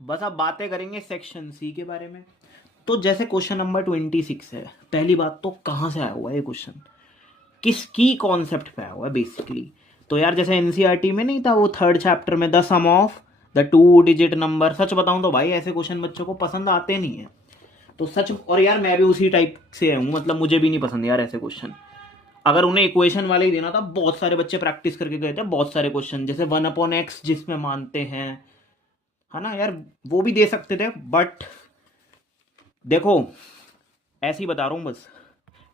बस अब बातें करेंगे सेक्शन सी के बारे में। तो जैसे क्वेश्चन नंबर 26 है, पहली बात तो कहाँ से आया हुआ है ये क्वेश्चन, किसकी कॉन्सेप्ट पे आया हुआ है बेसिकली। तो यार जैसे एनसीईआरटी में नहीं था वो थर्ड चैप्टर में the sum of the two digit number, सच बताऊं तो भाई ऐसे क्वेश्चन बच्चों को पसंद आते नहीं है। तो सच, और यार मैं भी उसी टाइप से हूँ, मतलब मुझे भी नहीं पसंद यार ऐसे क्वेश्चन। अगर उन्हें इक्वेशन वाले ही देना था, बहुत सारे बच्चे प्रैक्टिस करके गए थे बहुत सारे क्वेश्चन, जैसे 1/x जिसमें मानते हैं, है ना यार, वो भी दे सकते थे। बट देखो, ऐसे ही बता रहा हूँ बस,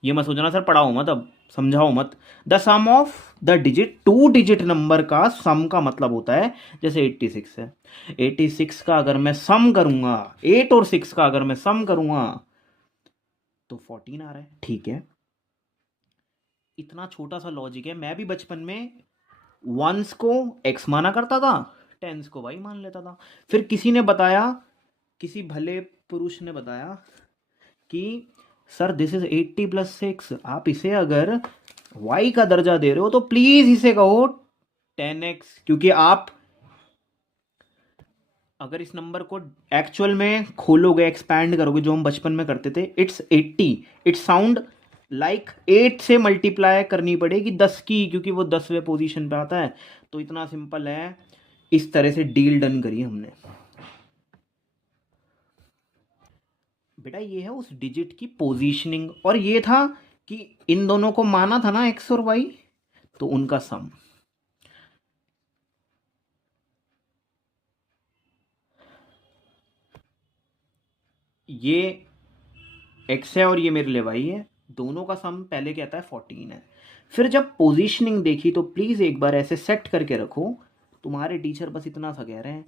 ये मत सोचना सर पढ़ाओ मत, अब समझाओ मत। The sum of the digit, two digit number का सम का मतलब होता है, जैसे 86 है, 86 का अगर मैं सम करूंगा, 8 और 6 का अगर मैं सम करूंगा तो 14 आ रहा है, ठीक है। इतना छोटा सा लॉजिक है। मैं भी बचपन में वंस को एक्स माना करता था, टेंस को वाई मान लेता था। फिर किसी ने बताया, किसी भले पुरुष ने बताया कि सर दिस इज 80+6, आप इसे अगर y का दर्जा दे रहे हो तो प्लीज इसे कहो 10x, क्योंकि आप अगर इस नंबर को एक्चुअल में खोलोगे, एक्सपैंड करोगे, जो हम बचपन में करते थे, इट्स 80, इट साउंड लाइक 8 से मल्टीप्लाई करनी पड़ेगी 10 की, क्योंकि वो 10वें पोजीशन पे आता है। तो इतना सिंपल है, इस तरह से डील डन करी हमने। बेटा ये है उस डिजिट की पोजीशनिंग, और ये था कि इन दोनों को माना था ना एक्स और वाई, तो उनका सम। ये एक्स है और ये मेरे लिए वाई है, दोनों का सम पहले क्या आता है 14 है। फिर जब पोजीशनिंग देखी तो प्लीज एक बार ऐसे सेट करके रखो, तुम्हारे टीचर बस इतना सा कह रहे हैं,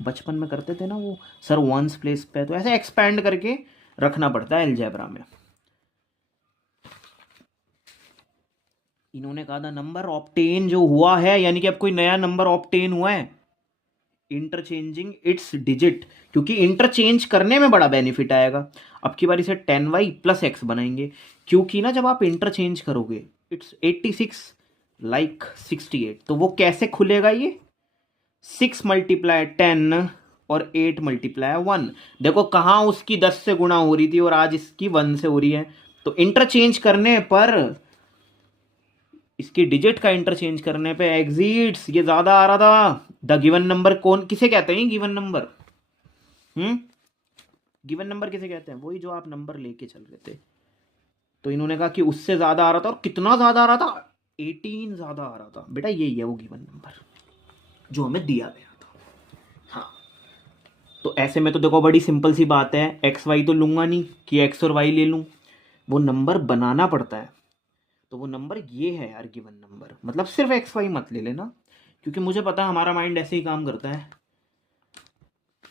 बचपन में करते थे ना वो सर वंस प्लेस पे, तो ऐसे एक्सपैंड करके रखना पड़ता है अलजेब्रा में। इन्होंने कहा था नंबर ऑप्टेन जो हुआ है, यानी कि अब कोई नया नंबर ऑप्टेन हुआ है, इंटरचेंजिंग इट्स डिजिट, क्योंकि इंटरचेंज करने में बड़ा बेनिफिट आएगा। अब की बारी से 10y+x बनाएंगे, क्योंकि ना जब आप इंटरचेंज करोगे इट्स 86 लाइक 68, तो वो कैसे खुलेगा ये, 6 × 10 और 8 × 1। देखो कहाँ उसकी 10 से गुणा हो रही थी और आज इसकी 1 से हो रही है, तो इंटरचेंज करने पर, इसकी डिजिट का इंटरचेंज करने पे एग्जिट्स ये ज्यादा आ रहा था। द गिवन नंबर कौन किसे कहते हैं, गिवन नंबर, गिवन नंबर किसे कहते हैं, वही जो आप नंबर लेके चल रहे थे। तो इन्होंने कहा कि उससे ज्यादा आ रहा था, और कितना ज्यादा आ रहा था, 18 ज्यादा आ रहा था। बेटा यही है वो गिवन नंबर जो हमें दिया गया था। हाँ, तो ऐसे में तो देखो बड़ी सिंपल सी बात है, एक्स वाई तो लूंगा नहीं कि एक्स और वाई ले लूं, वो नंबर बनाना पड़ता है। तो वो नंबर ये है यार गिवन नंबर, मतलब सिर्फ एक्स वाई मत ले लेना, क्योंकि मुझे पता है हमारा माइंड ऐसे ही काम करता है।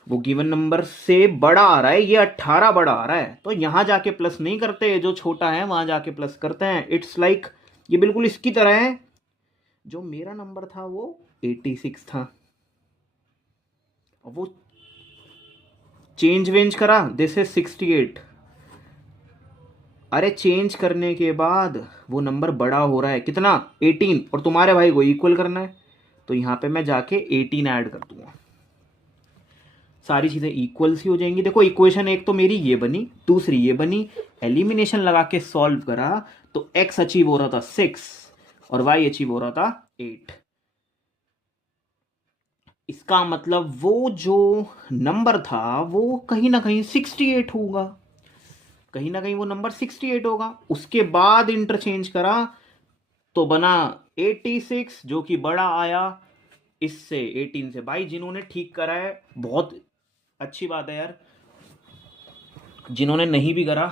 वो गिवन नंबर से बड़ा आ रहा है, ये 18 बड़ा आ रहा है, तो यहां जाके प्लस नहीं करते, जो छोटा है वहां जाके प्लस करते हैं। इट्स लाइक ये बिल्कुल इसकी तरह है, जो मेरा नंबर था वो 86 था, और वो चेंज वेंज करा, दिस इज 68। अरे चेंज करने के बाद वो नंबर बड़ा हो रहा है, कितना, 18, और तुम्हारे भाई को इक्वल करना है, तो यहां पे मैं जाके 18 ऐड कर दूंगा, सारी चीजें इक्वल सी हो जाएंगी। देखो इक्वेशन एक तो मेरी ये बनी, दूसरी ये बनी, एलिमिनेशन लगा के सॉल्व करा तो एक्स अचीव हो रहा था 6 और वाई अचीव हो रहा था 8। इसका मतलब वो जो नंबर था वो कहीं ना कहीं 68 होगा, कहीं ना कहीं वो नंबर 68 होगा। उसके बाद इंटरचेंज करा तो बना 86, जो कि बड़ा आया इससे 18 से। भाई जिन्होंने ठीक करा है बहुत अच्छी बात है यार, जिन्होंने नहीं भी करा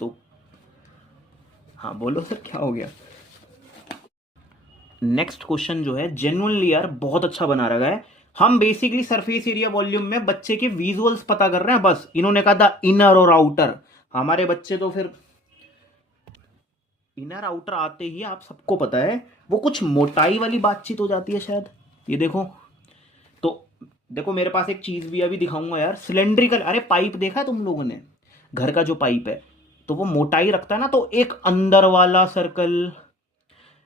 तो, हाँ बोलो सर क्या हो गया। नेक्स्ट क्वेश्चन जो है जेन्युइनली यार बहुत अच्छा बना रखा है। हम बेसिकली सरफेस एरिया वॉल्यूम में बच्चे के विजुअल्स पता कर रहे हैं बस। इन्होंने कहा था इनर और आउटर, हमारे बच्चे तो फिर इनर आउटर आते ही आप सबको पता है वो कुछ मोटाई वाली बातचीत हो जाती है शायद। ये देखो, तो देखो मेरे पास एक चीज भी अभी दिखाऊंगा यार, सिलेंड्रिकल, अरे पाइप देखा है तुम लोगों ने, घर का जो पाइप है, तो वो मोटाई रखता है ना, तो एक अंदर वाला सर्कल,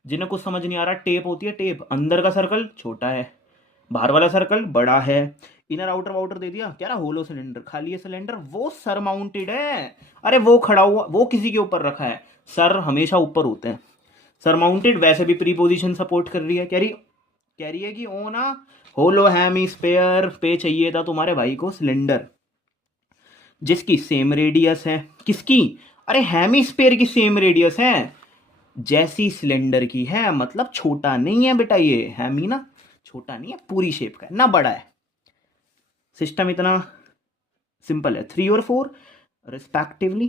जिन्हें कुछ समझ नहीं आ रहा, टेप होती है टेप, अंदर का सर्कल छोटा है, बाहर वाला सर्कल बड़ा है, इनर आउटर वाउटर दे दिया, क्या रहा होलो सिलेंडर, खाली है सिलेंडर, वो सर माउंटेड है। अरे वो खड़ा हुआ, वो किसी के ऊपर रखा है, सर हमेशा ऊपर होते हैं। सर माउंटेड वैसे भी प्रीपोजिशन सपोर्ट कर रही है, कह रही है कि ओ ना होलो हेमिस्फेयर पे चाहिए था तुम्हारे भाई को सिलेंडर जिसकी सेम रेडियस है, किसकी, अरे हेमिस्फेयर की सेम रेडियस है जैसी सिलेंडर की है, मतलब छोटा नहीं है बेटा, ये हेमी ना छोटा नहीं है, पूरी शेप का है ना, बड़ा है। सिस्टम इतना सिंपल है, 3 और 4 रिस्पेक्टिवली।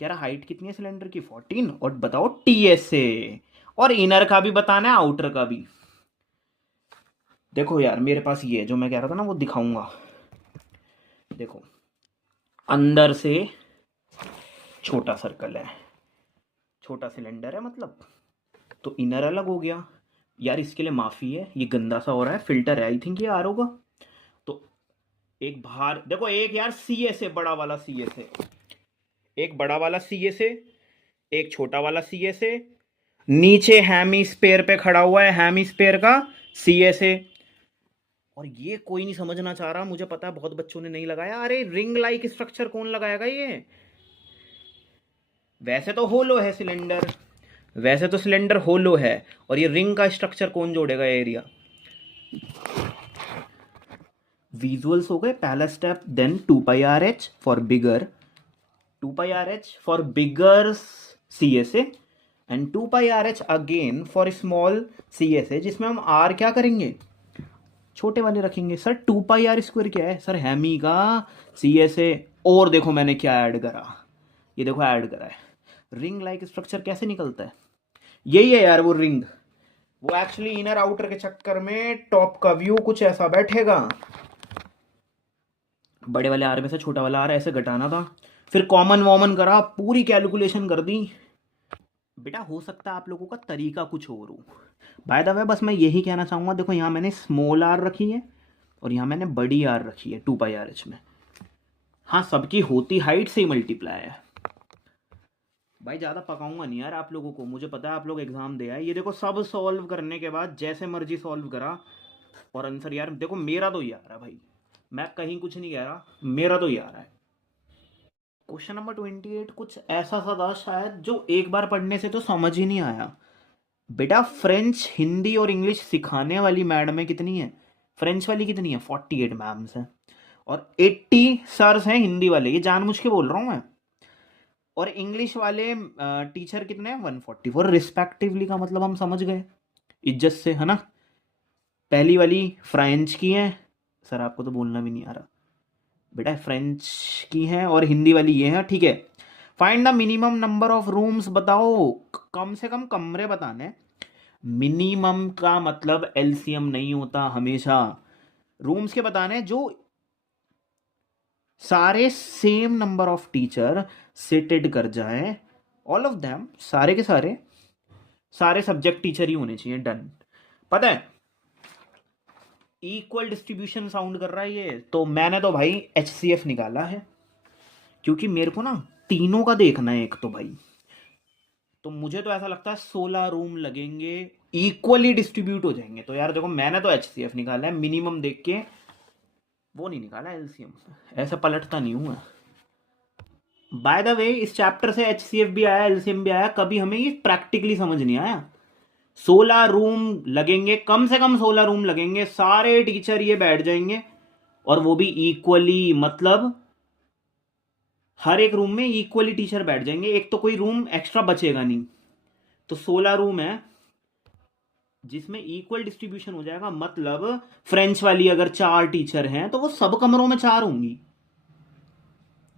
कह रहा हाइट कितनी है सिलेंडर की, 14, और बताओ टीएसए, और इनर का भी बताना है आउटर का भी। देखो यार मेरे पास ये जो मैं कह रहा था ना वो दिखाऊंगा, देखो अंदर से छोटा सर्कल है, छोटा सिलेंडर है मतलब, तो इनर अलग हो गया। यार इसके लिए माफी है, ये गंदा सा हो रहा है, फिल्टर है आई थिंक ये आ रहा होगा। तो एक बाहर देखो, एक यार सी एस ए, बड़ा वाला सी एस ए, एक बड़ा वाला सी एस ए, एक छोटा वाला सी एस ए, नीचे हेमिस्फेयर पे खड़ा हुआ है हेमिस्फेयर का सी एस ए। और ये कोई नहीं समझना चाह रहा, मुझे पता है बहुत बच्चों ने नहीं लगाया, अरे रिंग लाइक स्ट्रक्चर कौन लगाएगा ये, वैसे तो होलो है सिलेंडर, वैसे तो सिलेंडर होलो है, और ये रिंग का स्ट्रक्चर कौन जोड़ेगा एरिया। विजुअल्स हो गए पहला step, then 2πRH for bigger, 2πRH for bigger CSA and 2πRH again for small CSA, जिसमें हम R क्या करेंगे, छोटे वाले रखेंगे। सर 2πr² क्या है, सर हेमी का CSA, और देखो मैंने क्या ऐड करा, ये देखो ऐड करा है, रिंग लाइक स्ट्रक्चर कैसे निकलता है, यही है यार वो रिंग। वो एक्चुअली इनर आउटर के चक्कर में टॉप का व्यू कुछ ऐसा बैठेगा, बड़े वाले आर में से छोटा वाला आर ऐसे घटाना था, फिर कॉमन वॉमन करा, पूरी कैलकुलेशन कर दी। बेटा हो सकता है आप लोगों का तरीका कुछ और हो, बाय द वे बस मैं यही कहना चाहूँगा, देखो यहाँ मैंने स्मॉल आर रखी है और यहाँ मैंने बड़ी आर रखी है 2πRH में। हाँ सबकी होती हाइट से ही मल्टीप्लाई है। भाई ज़्यादा पकाऊंगा नहीं यार आप लोगों को, मुझे पता है आप लोग एग्जाम दे आए। ये देखो सब सॉल्व करने के बाद जैसे मर्जी सॉल्व करा, और आंसर यार देखो मेरा तो ये आ रहा है भाई, मैं कहीं कुछ नहीं कह रहा, मेरा तो ये आ रहा है। क्वेश्चन नंबर 28 कुछ ऐसा सा था शायद जो एक बार पढ़ने से तो समझ ही नहीं आया। बेटा फ्रेंच, हिंदी और इंग्लिश सिखाने वाली मैडम कितनी है, फ्रेंच वाली कितनी है, 48 मैम्स हैं, और 80 सर्स हैं हिंदी वाले, ये जानबूझ के बोल रहा हूँ मैं। और इंग्लिश वाले टीचर कितने हैं, 144 रिस्पेक्टिवली, का मतलब हम समझ गए इज्जत से, है ना। पहली वाली फ्रेंच की है, सर आपको तो बोलना भी नहीं आ रहा बेटा, फ्रेंच की है, और हिंदी वाली ये है, ठीक है। Find the minimum number of rooms, बताओ कम से कम कमरे बताने। मिनिमम का मतलब एलसीएम नहीं होता हमेशा, रूम्स के बताने जो सारे same number of teacher seated कर जाए, ऑल ऑफ देम, सारे के सारे, सारे सब्जेक्ट टीचर ही होने चाहिए, डन। पता है इक्वल डिस्ट्रीब्यूशन साउंड कर रहा है ये, तो मैंने तो भाई HCF निकाला है, क्योंकि मेरे को ना तीनों का देखना है एक तो भाई, तो मुझे तो ऐसा लगता है 16 रूम लगेंगे, इक्वली डिस्ट्रीब्यूट हो जाएंगे। तो यार देखो मैंने तो HCF निकाला है, मिनिमम देख के, वो नहीं निकाला LCM, ऐसा पलटता नहीं हूँ मैं। बाय द वे इस चैप्टर से HCF भी आया, LCM भी आया, कभी हमें ये प्रैक्टिकली समझ नहीं आया। 16 रूम लगेंगे, कम से कम 16 रूम लगेंगे, सारे टीचर ये बैठ जाएंगे, और वो भी इक्वली, मतलब हर एक रूम में इक्वली टीचर बैठ जाएंगे, एक तो कोई रूम एक्स्ट्रा बचेगा नहीं। तो 16 रूम है जिसमें इक्वल डिस्ट्रीब्यूशन हो जाएगा, मतलब फ्रेंच वाली अगर 4 टीचर हैं तो वो सब कमरों में 4 होंगी।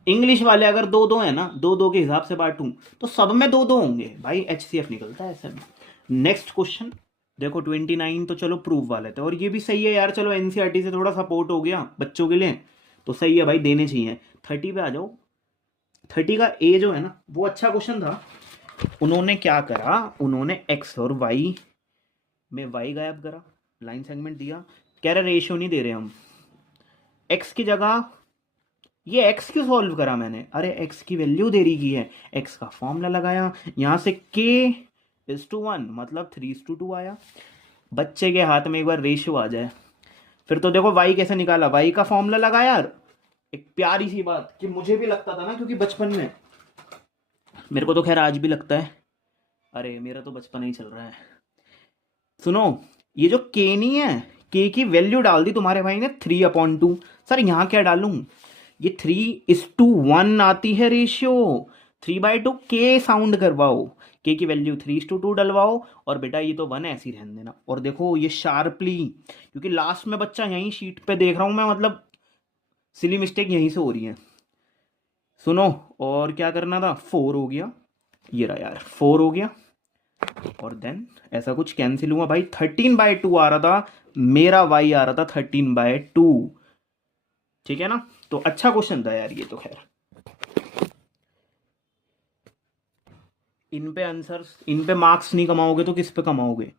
इंग्लिश वाले अगर 2-2 है ना, 2-2 के हिसाब से बांटूं तो सब में 2-2 होंगे भाई, HCF निकलता है ऐसे में। नेक्स्ट क्वेश्चन देखो 29 तो चलो प्रूफ वाले थे, और ये भी सही है यार, चलो एनसीईआरटी से थोड़ा सपोर्ट हो गया बच्चों के लिए, तो सही है भाई, देने चाहिए। 30 पे आ जाओ, 30 का ए जो है ना वो अच्छा क्वेश्चन था। उन्होंने क्या करा, उन्होंने एक्स और वाई में वाई गायब करा, लाइन सेगमेंट दिया, कह रहे रेशियो नहीं दे रहे हम, एक्स की जगह ये एक्स क्यों सॉल्व करा मैंने, अरे एक्स की वैल्यू दे रही की है, एक्स का फॉर्मूला लगाया, यहां से k 1 मतलब 3:2 आया। बच्चे के हाथ में एक बार रेशियो आ जाए फिर तो देखो y कैसे निकाला, y का फॉर्मूला लगा यार। एक प्यारी सी बात कि मुझे भी लगता था ना, क्योंकि बचपन में, मेरे को तो खैर आज भी लगता है, अरे मेरा तो बचपन ही चल रहा है। सुनो, ये जो k नहीं है, k की वैल्यू डाल दी तुम्हारे भाई ने 3/2। सर यहाँ क्या डालूं, ये 3:1 आती है रेशियो। 3/2 k साउंड करवाओ, k की वैल्यू 3:2 डलवाओ, और बेटा ये तो 1 ऐसी रहने देना। और देखो ये शार्पली, क्योंकि लास्ट में बच्चा यहीं शीट पे देख रहा हूं मैं, मतलब सिली मिस्टेक यहीं से हो रही है। सुनो, और क्या करना था, 4 हो गया, ये रहा यार 4 हो गया, और देन ऐसा कुछ कैंसिल हुआ भाई, 13/2 आ रहा था, मेरा y आ रहा था 13/2। ठीक है ना, तो अच्छा क्वेश्चन था यार ये तो। खैर इन पे आंसर्स, इन पे मार्क्स नहीं कमाओगे तो किस पे कमाओगे।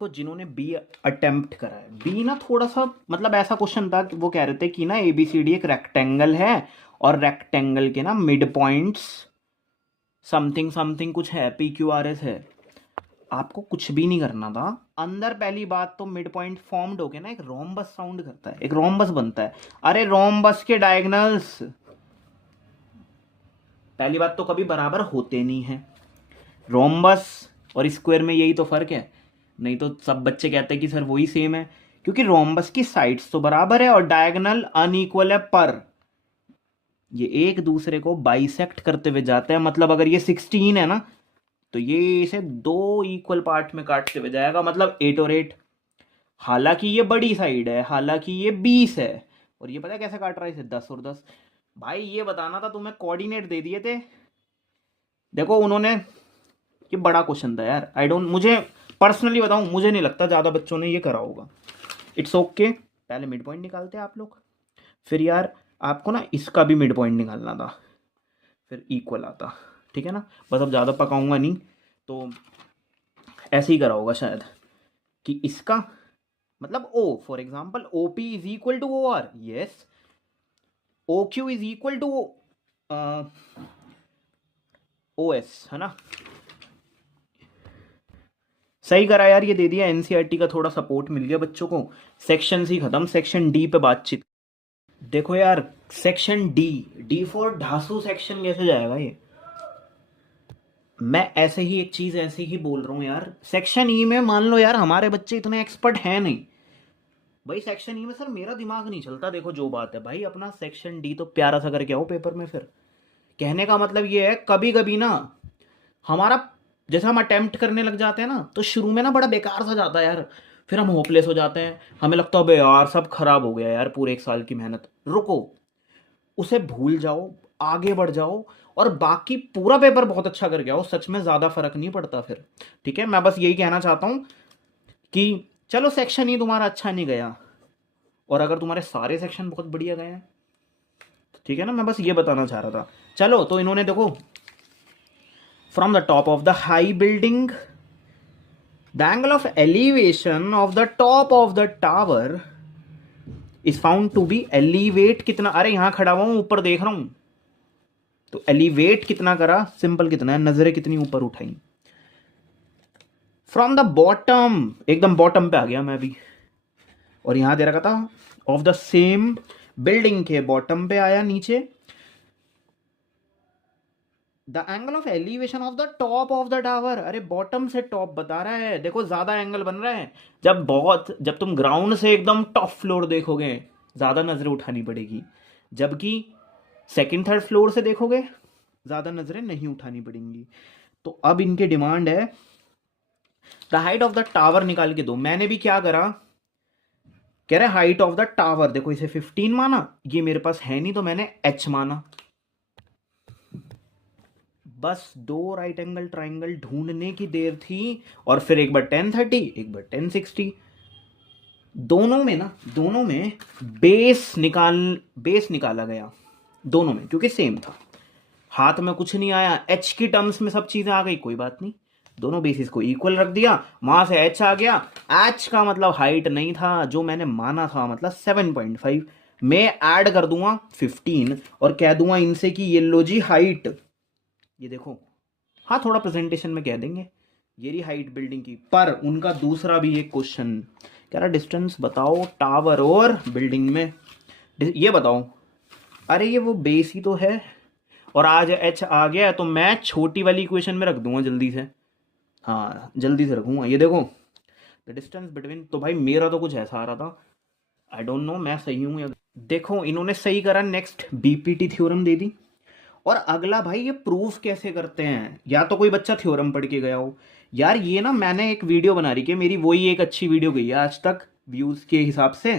तो जिन्होंने बी अटेम्प्ट करा है, बी ना थोड़ा सा मतलब ऐसा क्वेश्चन था कि वो कह रहे थे कि ना ABCD एक रेक्टेंगल है, और रेक्टेंगल के ना मिड पॉइंट्स समथिंग समथिंग कुछ है, PQRS है। आपको कुछ भी नहीं करना था अंदर। पहली बात तो मिड पॉइंट फॉर्म्ड होके ना एक रोम्बस साउंड करता है, एक रोम्बस बनता है। अरे रोम्बस के डायगोनल्स पहली बात तो कभी बराबर होते नहीं है। रोम्बस और स्क्वायर में यही तो फर्क है, नहीं तो सब बच्चे कहते हैं कि सर वही सेम है, क्योंकि रोम्बस की साइड्स तो बराबर है और डायगोनल अनइक्वल है, पर ये एक दूसरे को बाइसेक्ट करते हुए जाते हैं। मतलब अगर ये 16 है ना, तो ये इसे 2 इक्वल पार्ट में काटते हुए जाएगा, मतलब 8 और 8। हालांकि ये बड़ी साइड है, हालांकि ये 20 है, और ये पता है कैसे काट रहा है इसे, 10 और 10। भाई ये बताना था, तुम्हें कोऑर्डिनेट दे दिए थे। देखो उन्होंने, ये बड़ा क्वेश्चन था यार, आई डोंट, मुझे पर्सनली बताऊं, मुझे नहीं लगता ज़्यादा बच्चों ने ये करा होगा। इट्स ओके, पहले मिड पॉइंट निकालते हैं आप लोग, फिर यार आपको ना इसका भी मिड पॉइंट निकालना था, फिर इक्वल आता। ठीक है ना, बस अब ज़्यादा पकाऊंगा नहीं, तो ऐसे ही करा होगा शायद, कि इसका मतलब O for example OP is equal to OR, yes, OQ is equal to OS, है ना। सही करा यार, ये दे दिया। NCERT का थोड़ा सपोर्ट मिल गया बच्चों को। सेक्शन सी खत्म, सेक्शन डी पे बातचीत। देखो यार सेक्शन डी फॉर ढासू सेक्शन कैसे जाएगा ये। मैं ऐसे ही एक चीज ऐसे ही बोल रहा हूँ यार, सेक्शन ई में मान लो यार हमारे बच्चे इतने एक्सपर्ट हैं नहीं भाई, सेक्शन ई में सर मेरा दिमाग नहीं चलता। देखो जो बात है भाई, अपना सेक्शन डी तो प्यारा सा करके आओ पेपर में। फिर कहने का मतलब ये है, कभी कभी ना हमारा, जैसे हम अटेम्प्ट करने लग जाते हैं ना, तो शुरू में ना बड़ा बेकार सा जाता है यार, फिर हम होपलेस हो जाते हैं, हमें लगता है बे यार सब खराब हो गया यार, पूरे 1 साल की मेहनत। रुको, उसे भूल जाओ, आगे बढ़ जाओ, और बाकी पूरा पेपर बहुत अच्छा करके आओ, सच में ज़्यादा फर्क नहीं पड़ता फिर। ठीक है, मैं बस यही कहना चाहता हूँ कि चलो सेक्शन ही तुम्हारा अच्छा नहीं गया, और अगर तुम्हारे सारे सेक्शन बहुत बढ़िया गए हैं, ठीक है ना, मैं बस ये बताना चाह रहा था। चलो, तो इन्होंने देखो, from the top of the high building the angle of elevation of the top of the tower is found to be, elevate कितना, अरे यहां खड़ा हुआ हूं ऊपर देख रहा हूं, तो एलिवेट कितना करा, सिंपल कितना है, नजरें कितनी ऊपर उठाई, फ्रॉम द बॉटम, एकदम बॉटम पे आ गया मैं भी, और यहां दे रखा था ऑफ द सेम बिल्डिंग के बॉटम पे आया नीचे, the angle of elevation of the top of the tower, अरे बॉटम से टॉप बता रहा है। देखो ज्यादा एंगल बन रहा है, जब तुम ग्राउंड से एकदम टॉप फ्लोर देखोगे ज्यादा नजरें उठानी पड़ेगी, जबकि सेकंड थर्ड फ्लोर से देखोगे ज्यादा नजरें नहीं उठानी पड़ेंगी। तो अब इनके डिमांड है the height of the tower निकाल के दो। मैंने भी क्या करा, कह रहे हाइट ऑफ द टावर, देखो इसे 15 माना, ये मेरे पास है नहीं तो मैंने h माना। बस 2 राइट एंगल ट्राइंगल ढूंढने की देर थी, और फिर एक बार 1030, एक बार 1060, दोनों में बेस निकाला गया दोनों में, क्योंकि सेम था, हाथ में कुछ नहीं आया, h की टर्म्स में सब चीजें आ गई, कोई बात नहीं, दोनों बेसिस को इक्वल रख दिया, वहां से h आ गया। h का मतलब हाइट नहीं था जो मैंने माना था, मतलब 7.5, मैं ऐड कर दूंगा 15 और कह दूंगा इनसे कि ये लो जी हाइट, ये देखो, हाँ थोड़ा प्रेजेंटेशन में कह देंगे ये रही हाइट बिल्डिंग की। पर उनका दूसरा भी एक क्वेश्चन कह रहा डिस्टेंस बताओ टावर और बिल्डिंग में, ये बताओ। अरे ये वो बेस ही तो है, और आज एच आ गया है तो मैं छोटी वाली इक्वेशन में रख दूंगा जल्दी से। हाँ जल्दी से रखूंगा, ये देखो द डिस्टेंस बिटवीन, तो भाई मेरा तो कुछ ऐसा आ रहा था, आई डोंट नो मैं सही हूँ या। देखो इन्होंने सही करा, नेक्स्ट बीपीटी थ्योरम दे दी। और अगला भाई ये प्रूफ कैसे करते हैं, या तो कोई बच्चा थ्योरम पढ़ के गया हो। यार ये ना मैंने एक वीडियो बना रही है, मेरी वही एक अच्छी वीडियो गई है आज तक व्यूज के हिसाब से।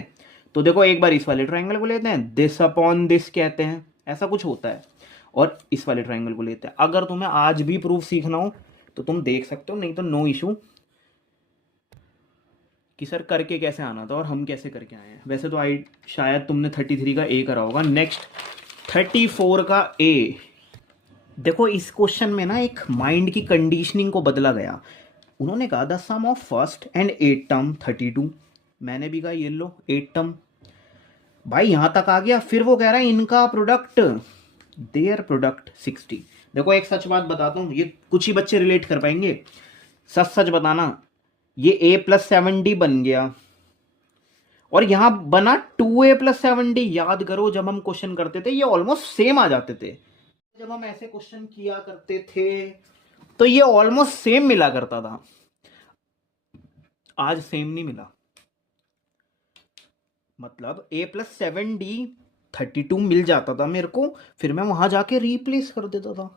तो देखो एक बार इस वाले ट्रायंगल को लेते हैं, दिस अपॉन दिस कहते हैं, ऐसा कुछ होता है। और इस वाले ट्रायंगल को लेते हैं। अगर तुम्हें आज भी प्रूफ सीखना हो तो तुम देख सकते हो, नहीं तो नो इशू कि सर करके कैसे आना था और हम कैसे करके आए हैं। वैसे तो आई शायद तुमने 33 का ए करा होगा। नेक्स्ट 34 का ए। देखो इस क्वेश्चन में ना एक माइंड की कंडीशनिंग को बदला गया। उन्होंने कहा the sum of first and 8 term 32। मैंने भी कहा ये लो 8 टर्म, भाई यहां तक आ गया। फिर वो कह रहा है इनका प्रोडक्ट, देयर प्रोडक्ट 60। देखो एक सच बात बताता हूँ, ये कुछ ही बच्चे रिलेट कर पाएंगे, सच सच बताना। ये a प्लस 7d बन गया और यहां बना 2a प्लस 7d। याद करो जब हम क्वेश्चन करते थे ये ऑलमोस्ट सेम आ जाते थे। जब हम ऐसे क्वेश्चन किया करते थे तो ये ऑलमोस्ट सेम मिला करता था। आज सेम नहीं मिला, मतलब a प्लस 7d 32 मिल जाता था मेरे को, फिर मैं वहां जाके रिप्लेस कर देता था।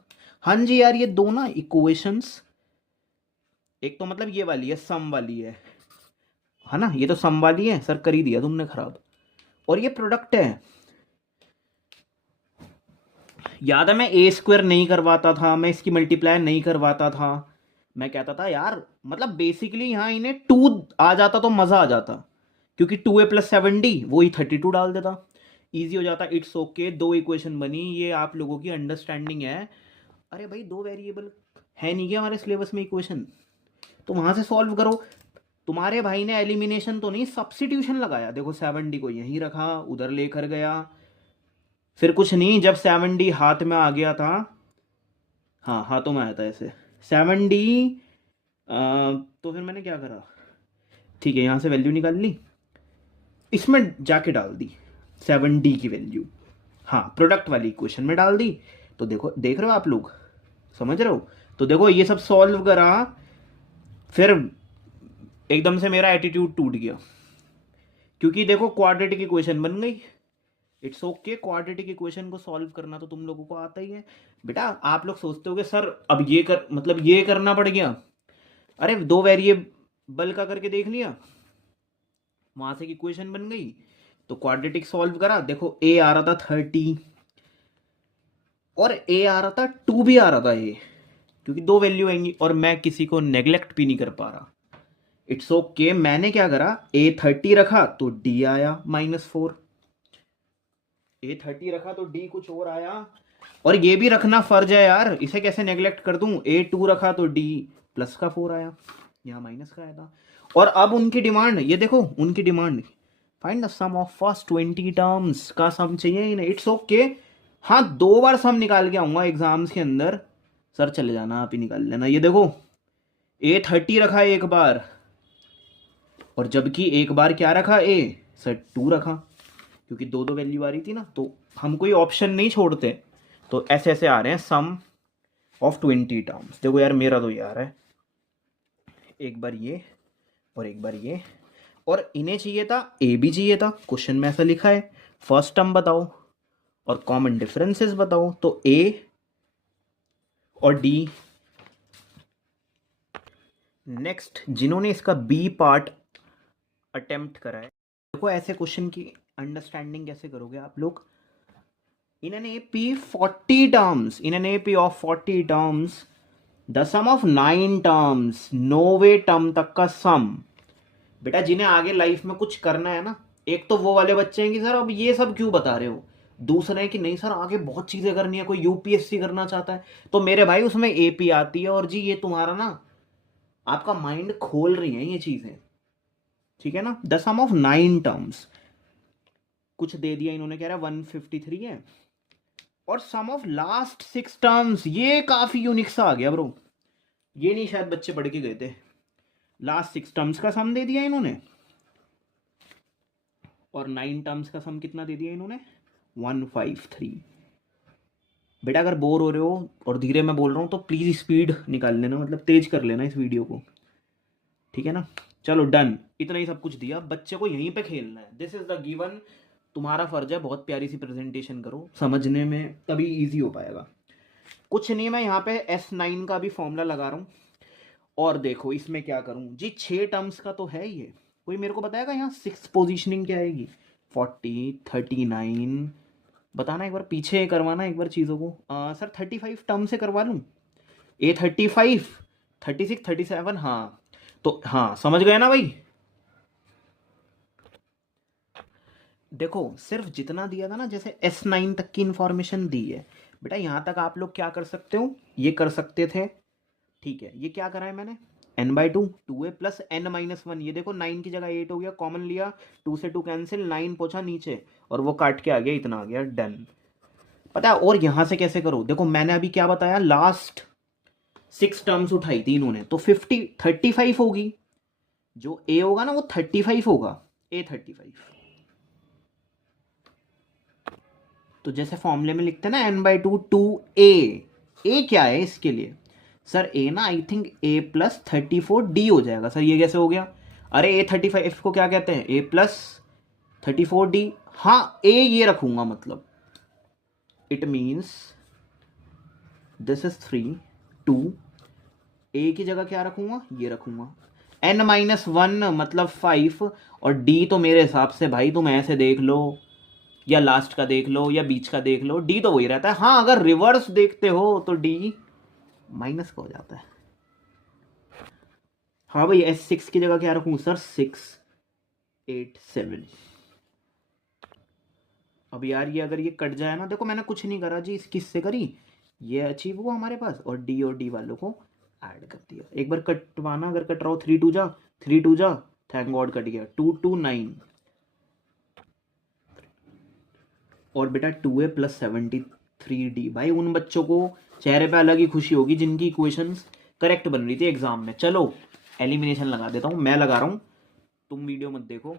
हाँ जी यार, ये दो ना इक्वेशंस, एक तो मतलब ये वाली है सम वाली है ना, ये तो सम वाली है, सर कर ही दिया तुमने खराब। और ये प्रोडक्ट है। याद है मैं ए स्क्वायर नहीं करवाता था, मैं इसकी मल्टीप्लाई नहीं करवाता था। मैं कहता था यार मतलब बेसिकली यहाँ इन्हें 2 आ जाता तो मजा आ जाता, क्योंकि 2a प्लस 7d वही 32 डाल देता, इजी हो जाता। इट्स ओके, दो इक्वेशन बनी, ये आप लोगों की अंडरस्टैंडिंग है। अरे भाई दो वेरिएबल है नहीं क्या हमारे सिलेबस में इक्वेशन, तो वहां से सॉल्व करो। तुम्हारे भाई ने एलिमिनेशन तो नहीं, सब्स्टिट्यूशन लगाया। देखो 7d को यहीं रखा, उधर लेकर गया, फिर कुछ नहीं। जब 7d हाथ में आ गया था, हाँ हाथों में आया था ऐसे 7d, तो फिर मैंने क्या करा, ठीक है यहाँ से वैल्यू निकाल ली, इसमें जाके डाल दी 7d की वैल्यू, हाँ प्रोडक्ट वाली इक्वेशन में डाल दी। तो देखो देख रहे हो आप लोग, समझ रहे हो। तो देखो ये सब सॉल्व करा, फिर एकदम से मेरा एटीट्यूड टूट गया, क्योंकि देखो क्वाड्रेटिक इक्वेशन बन गई। इट्स ओके, क्वाड्रेटिक इक्वेशन को सॉल्व करना तो तुम लोगों को आता ही है बेटा। आप लोग सोचते हो कि सर अब ये कर मतलब ये करना पड़ गया, अरे दो वेरिएबल का करके देख लिया, वहां से इक्वेशन बन गई, तो क्वाड्रेटिक सॉल्व करा। देखो ए आ रहा था 30 और ए आ रहा था 2 भी आ रहा था, ये क्योंकि दो वैल्यू आएंगी, और मैं किसी को नेग्लेक्ट भी नहीं कर पा रहा। इट्स ओके, मैंने क्या करा, A30 रखा तो D आया -4, A30 रखा तो D कुछ और आया। और ये भी रखना फर्ज है यार, इसे कैसे नेग्लेक्ट कर दूं। A2 रखा तो D प्लस का 4 आया, यहाँ माइनस का आया था। और अब उनकी डिमांड, ये देखो उनकी demand, find the sum of first 20 terms का सम चाहिए इन्हें। इट्स ओके, हाँ 2 बार सम निकाल के आऊंगा एग्जाम्स के अंदर, सर चले जाना आप ही निकाल लेना। ये देखो A30 रखा एक बार, और जबकि एक बार क्या रखा ए सर 2 रखा, क्योंकि दो दो वैल्यू आ रही थी ना, तो हम कोई ऑप्शन नहीं छोड़ते। तो ऐसे ऐसे आ रहे हैं सम ऑफ 20 टर्म्स। देखो यार मेरा तो ये आ रहा है, एक बार ये और एक बार ये, और इन्हें चाहिए था ए भी चाहिए था। क्वेश्चन में ऐसा लिखा है फर्स्ट टर्म बताओ और कॉमन डिफरेंसेस बताओ, तो ए और डी। नेक्स्ट जिन्होंने इसका बी पार्ट अटेम्प्ट करा है, देखो ऐसे क्वेश्चन की अंडरस्टैंडिंग कैसे करोगे आप लोग। In an AP 40 terms, in an AP of 40 terms the sum of 9 terms, 9वें टर्म तक का सम। बेटा जिन्हें आगे लाइफ में कुछ करना है ना, एक तो वो वाले बच्चे हैं कि सर अब ये सब क्यों बता रहे हो, दूसरे है कि नहीं सर आगे बहुत चीजें करनी है, कोई UPSC करना चाहता है तो मेरे भाई उसमें AP आती है, और जी ये तुम्हारा ना आपका माइंड खोल रही है ये चीजें, ठीक है ना। द सम ऑफ 9 टर्म्स कुछ दे दिया इन्होंने, कह रहा है 153 है। और सम ऑफ लास्ट 6 टर्म्स, ये काफी यूनिक सा आ गया ब्रो, ये नहीं शायद बच्चे पढ़ के गए थे। लास्ट 6 टर्म्स का सम दे दिया इन्होंने, और 9 टर्म्स का सम कितना दे दिया इन्होंने, 153। बेटा अगर बोर हो रहे हो और धीरे मैं बोल रहा हूँ तो प्लीज़ स्पीड निकाल लेना, मतलब तेज कर लेना इस वीडियो को, ठीक है ना। चलो डन, इतना ही सब कुछ दिया, बच्चे को यहीं पे खेलना है, दिस इज द गिवन। तुम्हारा फर्ज है बहुत प्यारी सी प्रेजेंटेशन करो, समझने में तभी इजी हो पाएगा। कुछ नहीं, मैं यहाँ पे S9 का भी फॉर्मूला लगा रहा हूँ। और देखो इसमें क्या करूँ जी, 6 टर्म्स का तो है ये, कोई मेरे को बताएगा यहाँ 6 पोजीशनिंग क्या आएगी, 40, 39, बताना एक बार, पीछे करवाना एक बार चीज़ों को। सर 35 टर्म से करवा लूँ, A35, 36, 37, हाँ तो हाँ समझ गए ना भाई। देखो सिर्फ जितना दिया था ना, जैसे S9 तक की इंफॉर्मेशन दी है बेटा, यहाँ तक आप लोग क्या कर सकते हो, ये कर सकते थे, ठीक है। ये क्या करा है मैंने, n/2, 2a प्लस n-1, ये देखो 9 की जगह 8 हो गया, कॉमन लिया, 2 से 2 कैंसिल, 9 पहुंचा नीचे और वो काट के आ गया, इतना आ गया, डन। पता है और यहां से कैसे करो, देखो मैंने अभी क्या बताया, लास्ट 6 टर्म्स उठाई थी इन्होंने, तो 35 होगी, जो a होगा ना वो 35 होगा, A35। तो जैसे फॉर्मूले में लिखते हैं ना n/2 2a क्या है इसके लिए, सर a ना I think a plus 34d हो जाएगा। सर ये कैसे हो गया, अरे A35 को क्या कहते हैं, a प्लस 34d, हाँ a ये रखूंगा, मतलब it means this is 3 2, a की जगह क्या रखूंगा, ये रखूंगा, n-1 मतलब 5, और d तो मेरे हिसाब से भाई तुम ऐसे देख लो, या लास्ट का देख लो या बीच का देख लो, डी तो वही रहता है। हाँ अगर रिवर्स देखते हो तो डी माइनस का हो जाता है। हाँ भाई S6 की जगह क्या रखूं सर, 6 8 7। अब यार ये अगर ये कट जाए ना, देखो मैंने कुछ नहीं करा जी, इस किससे करी, ये अचीव हुआ हमारे पास, और डी वालों को ऐड कर दिया। एक बार कटवाना, अगर कट रहा हो 3 2 जा, 3 2 जा, थैंक गॉड कट गया, 2 2 9, और बेटा 2a प्लस 73d। भाई उन बच्चों को चेहरे पे अलग ही खुशी होगी जिनकी इक्वेशंस करेक्ट बन रही थी एग्जाम में। चलो एलिमिनेशन लगा देता हूँ, मैं लगा रहा हूँ, तुम वीडियो मत देखो।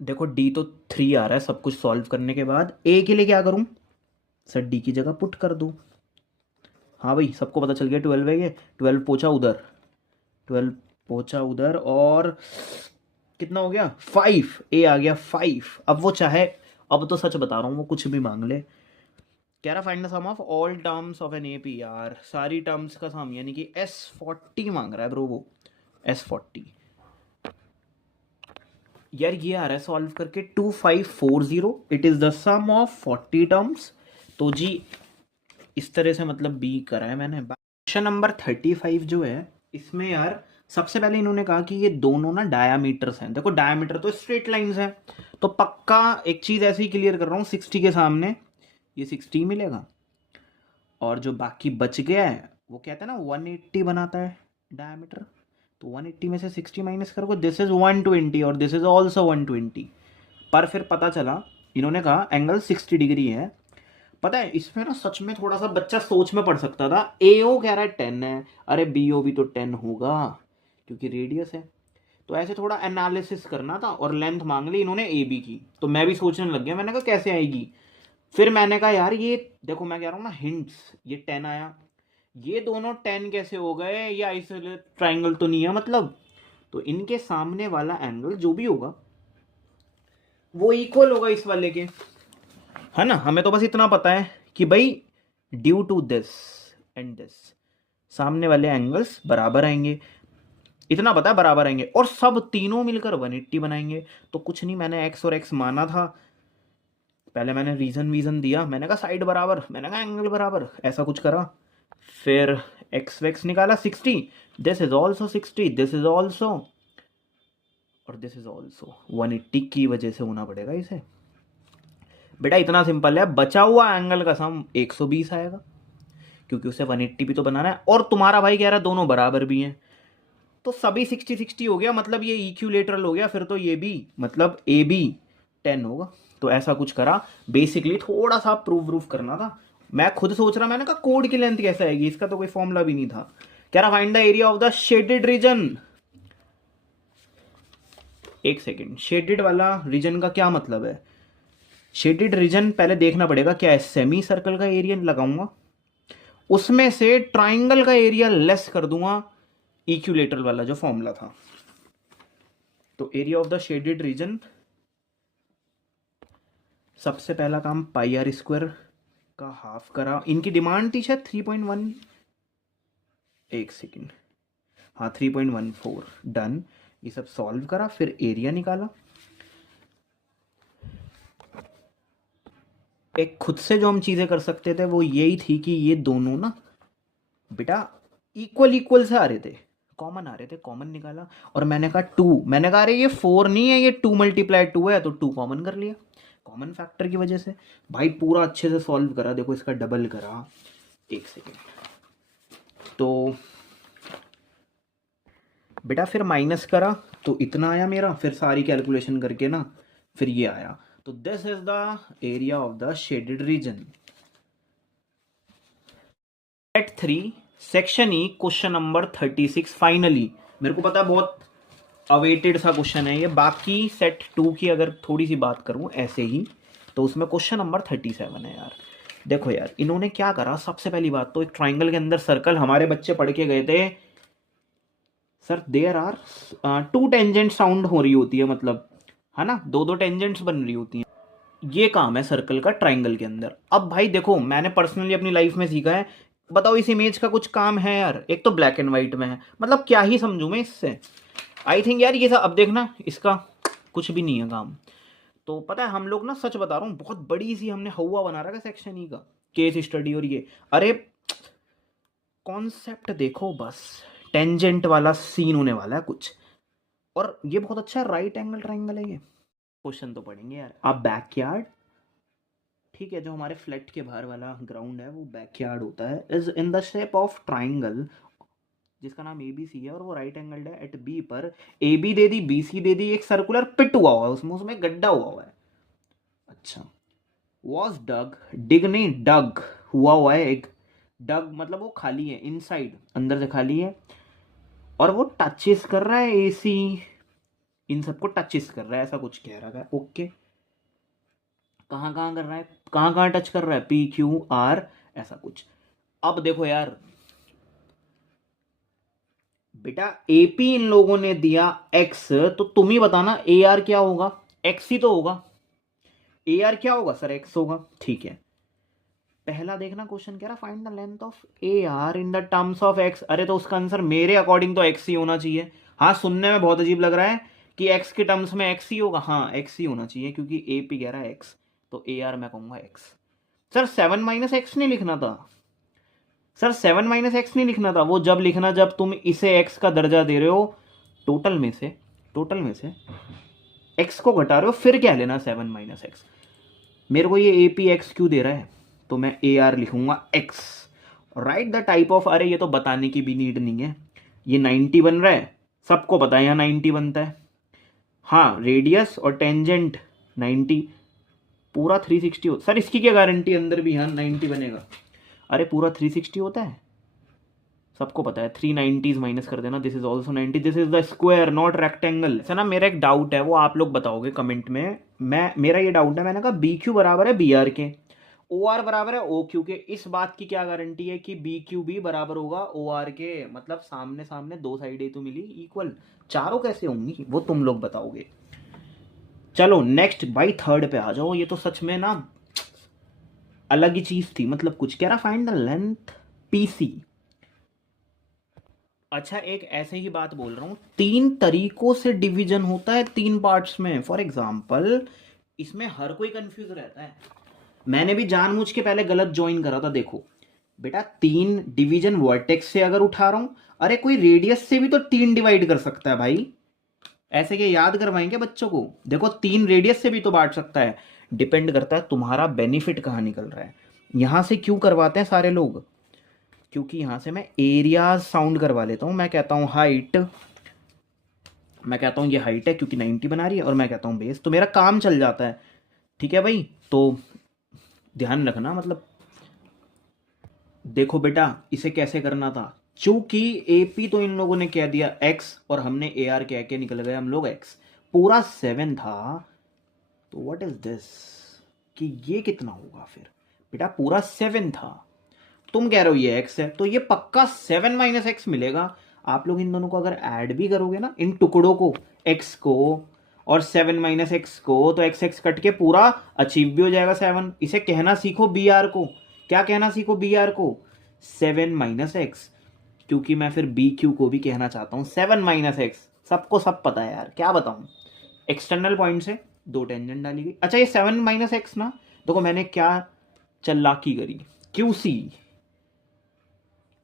देखो d तो 3 आ रहा है सब कुछ सॉल्व करने के बाद, a के लिए क्या करूँ, सर d की जगह पुट कर दूँ। हाँ भाई सबको पता चल गया 12 है, ये 12 पहुँचा उधर, 12 पहुँचा उधर, और कितना हो गया 5, a आ गया 5। अब वो चाहे, अब तो सच बता रहा हूँ, वो कुछ भी मांग ले, कह रहा find the sum of all terms of n AP, यार सारी टर्म्स का सम, यानी कि S40 मांग रहा है ब्रो वो, S40। यार ये आ रहा है सॉल्व करके 2540, it is the sum of 40 terms. तो जी इस तरह से मतलब बी करा है मैंने। क्वेश्चन नंबर 35 जो है, इसमें यार सबसे पहले इन्होंने कहा कि ये दोनों ना डायामीटर्स हैं। देखो डायामीटर तो स्ट्रेट लाइंस हैं, तो पक्का एक चीज ऐसे ही क्लियर कर रहा हूँ, 60 के सामने ये 60 मिलेगा, और जो बाकी बच गया है वो कहते हैं ना 180 बनाता है डायमीटर, तो 180 में से 60 माइनस करोगे, दिस इज 120 और दिस इज ऑल्सो 120। पर फिर पता चला इन्होंने कहा एंगल 60 डिग्री है। पता है इसमें ना सच में थोड़ा सा बच्चा सोच में पड़ सकता था, AO कह रहा है 10 है, अरे BO भी तो 10 होगा क्योंकि रेडियस है। तो ऐसे थोड़ा एनालिसिस करना था, और लेंथ मांग ली इन्होंने AB की, तो मैं भी सोचने लग गया, मैंने कहा कैसे आएगी। फिर मैंने कहा यार ये देखो मैं कह रहा हूँ ना हिंट्स, ये 10 आया, ये दोनों 10 कैसे हो गए, ये आइसोलेट ट्राइंगल तो नहीं है मतलब, तो इनके सामने वाला एंगल जो भी होगा वो इक्वल होगा इस वाले के, है ना। हमें तो बस इतना पता है कि भाई due to this and this सामने वाले एंगल्स बराबर आएंगे, इतना पता है बराबर आएंगे, और सब तीनों मिलकर 180 बनाएंगे। तो कुछ नहीं, मैंने एक्स और एक्स माना था, पहले मैंने रीजन दिया, मैंने कहा साइड बराबर, मैंने कहा एंगल बराबर, ऐसा कुछ करा, फिर एक्स वेक्स निकाला 60, this is also 60, this is also, और दिस इज ऑल्सो 180 की वजह से होना पड़ेगा इसे। बेटा इतना सिंपल है, बचा हुआ एंगल का सम 120 आएगा क्योंकि उसे 180 भी तो बनाना है, और तुम्हारा भाई कह रहा है दोनों बराबर भी हैं, तो सभी 60-60 हो गया, मतलब ये इक्विलेटरल हो गया, फिर तो ये भी मतलब ए बी 10 होगा। तो ऐसा कुछ करा, बेसिकली थोड़ा सा प्रूफ करना था। मैं खुद सोच रहा, मैंने कहा कोड की लेंथ कैसे आएगी, इसका तो कोई फॉर्मूला भी नहीं था। कह रहा find the area of the shaded region, एक सेकेंड, शेडेड वाला रीजन का क्या मतलब है? शेडेड रीजन पहले देखना पड़ेगा क्या है। सेमी सर्कल का एरिया लगाऊंगा, उसमें से ट्राइंगल का एरिया लेस कर दूंगा, इक्विलेटरल वाला जो फॉर्मूला था। तो area of the shaded region, सबसे पहला काम पाई आर स्क्वायर का हाफ करा। इनकी डिमांड थी शायद 3.1, एक सेकेंड, हाँ 3.14, डन। ये सब सॉल्व करा, फिर एरिया निकाला। एक खुद से जो हम चीजें कर सकते थे वो यही थी कि ये दोनों ना बेटा इक्वल इक्वल से आ रहे थे, कॉमन आ रहे थे, कॉमन निकाला। और मैंने कहा 2, मैंने कहा अरे ये 4 नहीं है, ये 2 मल्टीप्लाई 2 है, तो 2 कॉमन कर लिया, कॉमन फैक्टर की वजह से। भाई पूरा अच्छे से सॉल्व करा, देखो इसका डबल करा, एक सेकेंड। तो बेटा फिर माइनस करा तो इतना आया मेरा, फिर सारी कैलकुलेशन करके ना फिर ये आया। तो this is the area of the shaded region. Set 3 section E question number 36 finally. मेरे को पता है बहुत अवेटेड सा क्वेश्चन है ये। बाकी सेट 2 की अगर थोड़ी सी बात करूं ऐसे ही, तो उसमें क्वेश्चन नंबर 37 है यार। देखो यार इन्होंने क्या करा, सबसे पहली बात तो एक ट्राइंगल के अंदर सर्कल, हमारे बच्चे पढ़ के गए थे sir there are 2 tangent sound हो रही होती है, मतलब है ना, 2 टेंजेंट्स बन रही होती हैं। ये काम है सर्कल का ट्राइंगल के अंदर। अब भाई देखो मैंने पर्सनली अपनी लाइफ में सीखा है, बताओ इस इमेज का कुछ काम है यार? एक तो ब्लैक एंड व्हाइट में है, मतलब क्या ही समझूं मैं इससे। आई थिंक यार ये सब, अब देखना इसका कुछ भी नहीं है काम। तो पता है हम लोग ना, सच बता रहा हूँ, बहुत बड़ी सी हमने हवा बना रखा है सेक्शन ई का, केस स्टडी और ये। अरे कॉन्सेप्ट देखो बस, टेंजेंट वाला सीन होने वाला है कुछ। और ये बहुत अच्छा राइट एंगल ट्राइंगल है ये। क्वेश्चन तो पढ़ेंगे यार। आप बैकयार्ड, ठीक है, जो हमारे फ्लैट के बाहर वाला ग्राउंड है वो बैकयार्ड होता है, is in the shape of triangle जिसका नाम ABC है, और वो राइट एंगल्ड है। एट B पर AB दे दी, BC दे दी, एक सर्कुलर पिट हुआ है उसमें, उसमें गड्ढा हुआ है। अच्छा, वॉज डग, डिग नहीं डग, हुआ है एक, डग मतलब वो खाली है, इनसाइड अंदर से खाली है, और वो टचेस कर रहा है AC, इन सबको टचेस कर रहा है, ऐसा कुछ कह रहा है। ओके, कहाँ कहाँ कर रहा है, कहाँ कहाँ टच कर रहा है, PQR ऐसा कुछ। अब देखो यार बेटा AP इन लोगों ने दिया X, तो तुम ही बताना AR क्या होगा? X ही तो होगा। AR क्या होगा सर? X होगा, ठीक है। पहला देखना क्वेश्चन कह रहा find the length of AR in the terms of X। अरे तो उसका आंसर मेरे अकॉर्डिंग तो X ही होना चाहिए। हाँ सुनने में बहुत अजीब लग रहा है कि X के टर्म्स में X ही होगा, हाँ X ही होना चाहिए क्योंकि AP कह रहा है X, तो AR मैं कहूंगा X। सर 7 माइनस एक्स नहीं लिखना था, सर 7 माइनस एक्स नहीं लिखना था, वो जब लिखना जब तुम इसे x का दर्जा दे रहे हो, टोटल में से, टोटल में से x को घटा रहे हो, फिर क्या लेना 7 माइनस एक्स। मेरे को ये AP x क्यों दे रहा है, तो मैं AR लिखूंगा x। Right the type of, अरे ये तो बताने की भी नीड नहीं है, ये 90 बन रहा है, सबको पता है यहाँ 90 बनता है। हाँ रेडियस और टेंजेंट 90, पूरा 360 हो। सर इसकी क्या गारंटी अंदर भी यहाँ 90 बनेगा? अरे पूरा 360 होता है, सबको पता है। 390 माइनस कर देना, this is also 90, this is the square not rectangle. ऐसा ना मेरा एक डाउट है, वो आप लोग बताओगे कमेंट में। मेरा ये डाउट है, मैंने कहा BQ बराबर है BR के, OR बराबर है OQ के। इस बात की क्या गारंटी है कि BQ भी बराबर होगा OR के? मतलब सामने सामने दो साइडें तो मिली इक्वल, चारों कैसे होंगी वो तुम लोग बताओगे। चलो नेक्स्ट भाई, थर्ड पे आ जाओ। ये तो सच में ना अलग ही चीज थी, मतलब कुछ कह रहा फाइंड द लेंथ PC। अच्छा एक ऐसे ही बात बोल रहा हूं, 3 तरीकों से डिवीजन होता है 3 पार्ट्स में। फॉर एग्जाम्पल इसमें हर कोई कंफ्यूज रहता है, मैंने भी जानबूझ के पहले गलत ज्वाइन करा था। देखो बेटा 3 डिवीजन वर्टेक्स से अगर उठा रहा हूं, अरे कोई रेडियस से भी तो 3 डिवाइड कर सकता है भाई, ऐसे के याद करवाएंगे बच्चों को? देखो 3 रेडियस से भी तो बांट सकता है। डिपेंड करता है तुम्हारा बेनिफिट कहाँ निकल रहा है। यहां से क्यों करवाते हैं सारे लोग, क्योंकि यहां से मैं एरियाज साउंड करवा लेता हूं। मैं कहता हूं हाइट, मैं कहता हूं ये हाइट है क्योंकि 90 बना रही है, और मैं कहता हूं बेस, तो मेरा काम चल जाता है। ठीक है भाई, तो ध्यान रखना। मतलब देखो बेटा इसे कैसे करना था, चूंकि AP तो इन लोगों ने कह दिया X और हमने AR कह के निकल गए हम लोग X, पूरा 7 था, तो व्हाट इज दिस, कि ये कितना होगा फिर बेटा, पूरा 7 था, तुम कह रहे हो ये x है, तो ये पक्का 7 माइनस एक्स मिलेगा। आप लोग इन दोनों को अगर ऐड भी करोगे ना, इन टुकड़ों को, x को और 7 माइनस एक्स को, तो x x कट के पूरा अचीव भी हो जाएगा 7। इसे कहना सीखो बी आर को, क्या कहना सीखो बी आर को, 7 माइनस एक्स, क्योंकि मैं फिर बी क्यू को भी कहना चाहता हूँ 7 माइनस एक्स। सबको सब पता है यार, क्या बताऊँ, एक्सटर्नल पॉइंट से 2 टेंजेंट डाली गई। अच्छा ये 7 माइनस एक्स ना, देखो मैंने क्या चालाकी करी,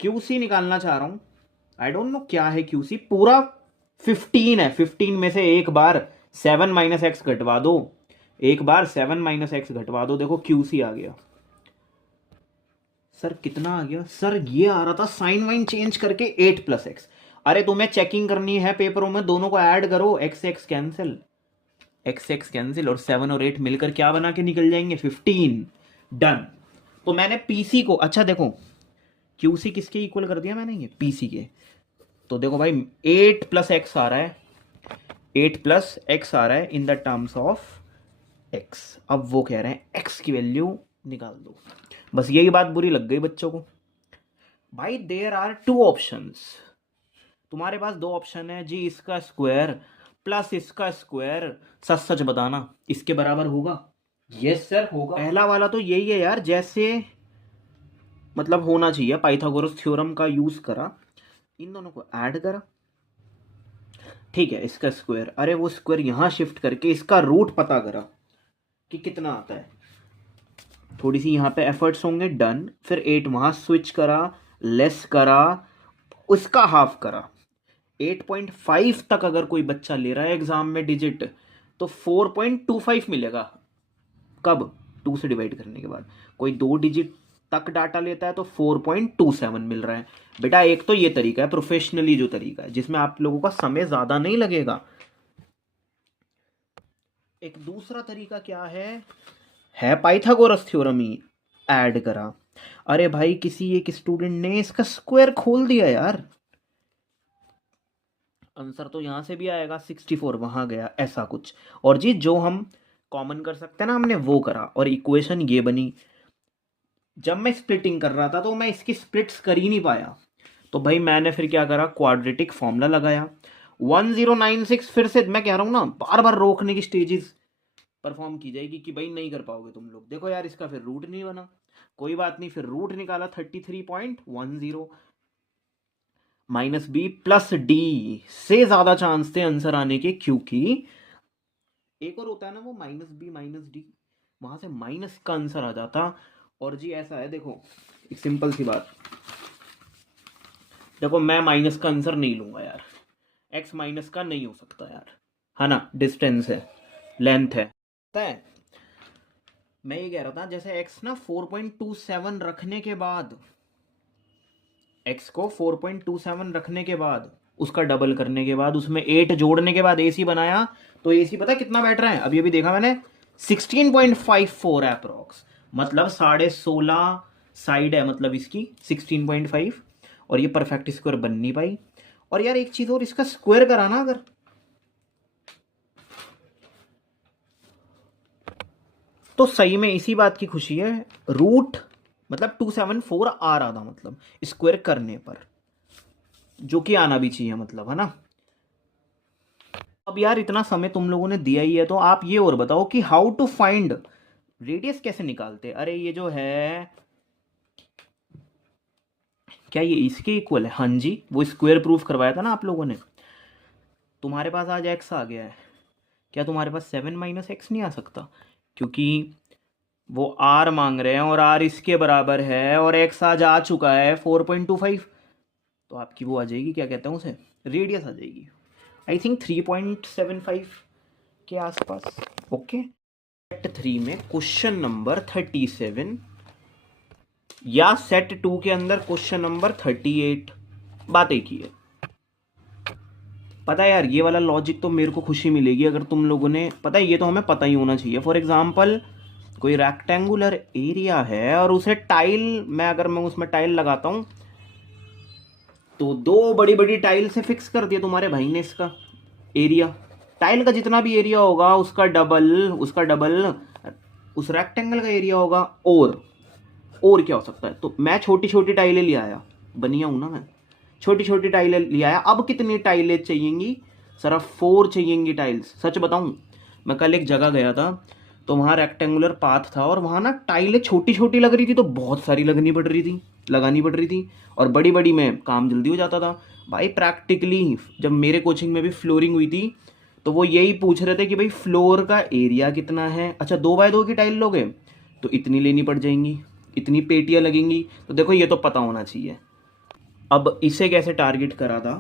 क्यूसी निकालना चाह रहा हूं, आई डोंट नो क्या है क्यूसी, पूरा 15 है, 15 में से एक बार 7 माइनस एक्स घटवा दो, एक बार 7 माइनस एक्स घटवा दो, देखो क्यूसी आ गया। सर कितना आ गया, सर ये आ रहा था साइन वाइन चेंज करके 8 प्लस एक्स। अरे तुम्हें चेकिंग करनी है पेपरों में, दोनों को ऐड करो, x x cancel, x x cancel, और 7 और 8 मिलकर क्या बना के निकल जाएंगे, 15। डन। तो मैंने पीसी को, अच्छा देखो क्यूसी किसके इक्वल कर दिया मैंने, ये पीसी के। तो देखो भाई 8 प्लस एक्स आ रहा है, 8 प्लस एक्स आ रहा है in the terms of x. अब वो कह रहे हैं एक्स की वैल्यू निकाल दो, बस यही बात बुरी लग गई बच्चों को। भाई देयर आर 2 ऑप्शंस, तुम्हारे पास 2 ऑप्शन है जी, इसका स्क्वायर प्लस इसका स्क्वायर, सच सच बताना इसके बराबर होगा। यस सर होगा। पहला वाला तो यही है यार, जैसे मतलब होना चाहिए, पाइथागोरस थ्योरम का यूज करा, इन दोनों को ऐड करा, ठीक है, इसका स्क्वायर, अरे वो स्क्वायर यहां शिफ्ट करके इसका रूट पता करा कि कितना आता है, थोड़ी सी यहाँ पे एफर्ट्स होंगे, डन। फिर 8 वहां स्विच करा, लेस करा, उसका हाफ करा, 8.5 तक अगर कोई बच्चा ले रहा है एग्जाम में डिजिट, तो 4.25 मिलेगा, कब, 2 से डिवाइड करने के बाद। कोई 2 डिजिट तक डाटा लेता है तो 4.27 मिल रहा है। बेटा एक तो ये तरीका है प्रोफेशनली जो तरीका है, जिसमें आप लोगों का समय ज्यादा नहीं लगेगा। एक दूसरा तरीका क्या है पाइथागोरस थ्योरम ही ऐड करा। अरे भाई किसी एक स्टूडेंट ने इसका स्क्वायर खोल दिया यार, आंसर तो यहां से भी आएगा, 64 वहां गया, ऐसा कुछ। और जी जो हम कॉमन कर सकते हैं ना, हमने वो करा, और इक्वेशन ये बनी। जब मैं स्प्लिटिंग कर रहा था तो मैं इसकी स्प्लिट्स कर ही नहीं पाया, तो भाई मैंने फिर क्या करा, क्वाड्रेटिक फॉर्मूला लगाया। 1096 फिर से मैं कह रहा हूँ ना, बार बार रोकने की स्टेजेस परफॉर्म की जाएगी कि भाई नहीं कर पाओगे तुम लोग। देखो यार इसका फिर रूट नहीं बना, कोई बात नहीं, फिर रूट निकाला 33.10 माइनस बी प्लस डी से ज्यादा चांस थे आंसर आने के, क्योंकि एक और होता है ना वो माइनस बी माइनस डी, वहां से माइनस का आंसर आ जाता। और जी ऐसा है, देखो एक सिंपल सी बात, देखो मैं माइनस का आंसर नहीं लूंगा यार, एक्स माइनस का नहीं हो सकता यार, है ना, डिस्टेंस है, लेंथ है, पता है। मैं ये कह रहा था जैसे x ना 4.27 रखने के बाद, x को 4.27 रखने के बाद, उसका डबल करने के बाद, उसमें 8 जोड़ने के बाद AC बनाया, तो AC पता है कितना बैठ रहा है, अभी अभी देखा मैंने, 16.54 अप्रोक्स, मतलब 16.5 साइड है, मतलब इसकी 16.5, और ये परफेक्ट स्क्वायर बन नहीं पाई। और यार एक चीज और, इसका स्क्वायर कराना अगर, तो सही में इसी बात की खुशी है, रूट मतलब 274 आ रहा था, मतलब स्क्वायर करने पर, जो कि आना भी चाहिए, मतलब है ना। अब यार इतना समय तुम लोगों ने दिया ही है, तो आप ये और बताओ कि हाउ टू फाइंड रेडियस कैसे निकालते। अरे ये जो है, क्या ये इसके इक्वल है, हाँ जी, वो स्क्वायर प्रूफ करवाया था ना आप लोगों ने। तुम्हारे पास आज एक्स आ गया है, क्या तुम्हारे पास 7 माइनस एक्स नहीं आ सकता, क्योंकि वो आर मांग रहे हैं और आर इसके बराबर है, और एक्स आज आ चुका है 4.25, तो आपकी वो आ जाएगी, क्या कहते हैं उसे, रेडियस आ जाएगी, आई थिंक 3.75 के आसपास। ओके, सेट 3 में क्वेश्चन नंबर 37 या सेट 2 के अंदर क्वेश्चन नंबर 38, बात एक ही है। पता है यार ये वाला लॉजिक तो मेरे को खुशी मिलेगी अगर तुम लोगों ने, पता है ये तो हमें पता ही होना चाहिए। फॉर एग्जाम्पल कोई रेक्टेंगुलर एरिया है और उसे टाइल, अगर मैं उसमें टाइल लगाता हूं, तो 2 बड़ी बड़ी टाइल से फिक्स कर दिया तुम्हारे भाई ने इसका एरिया, टाइल का जितना भी एरिया होगा उसका डबल उस रेक्टेंगल का एरिया होगा। और क्या हो सकता है? तो मैं छोटी छोटी टाइलें ले आया, बनिया हूं ना मैं, छोटी छोटी टाइलें ले आया। अब कितनी टाइलें चाहिएंगी सर? अब 4 चाहिएंगी टाइल्स। सच बताऊं, मैं कल एक जगह गया था तो वहाँ रेक्टेंगुलर पाथ था और वहाँ ना टाइलें छोटी छोटी लग रही थी तो बहुत सारी लगानी पड़ रही थी और बड़ी बड़ी में काम जल्दी हो जाता था। भाई प्रैक्टिकली जब मेरे कोचिंग में भी फ्लोरिंग हुई थी तो वो यही पूछ रहे थे कि भाई फ्लोर का एरिया कितना है। अच्छा 2x2 की टाइल लोगे तो इतनी लेनी पड़ जाएंगी, इतनी पेटियां लगेंगी। तो देखो ये तो पता होना चाहिए। अब इसे कैसे टारगेट करा था?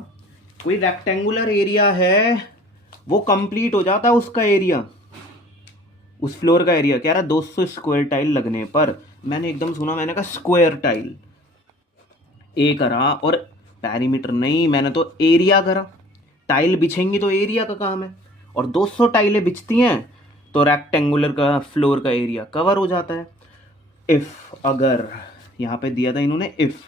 कोई रेक्टेंगुलर एरिया है वो कंप्लीट हो जाता है उसका एरिया, उस फ्लोर का एरिया। कह रहा 200 स्क्वायर टाइल लगने पर। मैंने एकदम सुना, मैंने कहा स्क्वायर टाइल ए करा और पैरीमीटर नहीं, मैंने तो एरिया करा। टाइल बिछेंगी तो एरिया का काम है और 200 टाइलें बिछती हैं तो रेक्टेंगुलर का फ्लोर का एरिया कवर हो जाता है। इफ, अगर यहाँ पे दिया था इन्होंने, if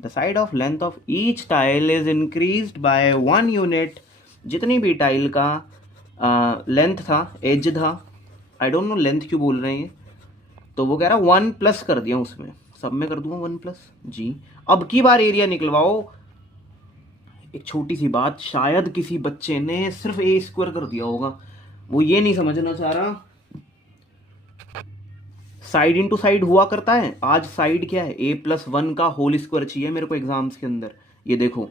the side of length of each tile is increased by 1 unit, जितनी भी टाइल का लेंथ था, एज था, आई डोंट नो लेंथ क्यों बोल रहे हैं, तो वो कह रहा 1 प्लस कर दिया उसमें, सब में कर दूंगा 1 प्लस जी। अब की बार एरिया निकलवाओ। एक छोटी सी बात, शायद किसी बच्चे ने सिर्फ ए स्क्वायर कर दिया होगा, वो ये नहीं समझना चाह रहा साइड इंटू साइड हुआ करता है। आज साइड क्या है? a+1 का होल स्क्वायर चाहिए मेरे को एग्जाम्स के अंदर। ये देखो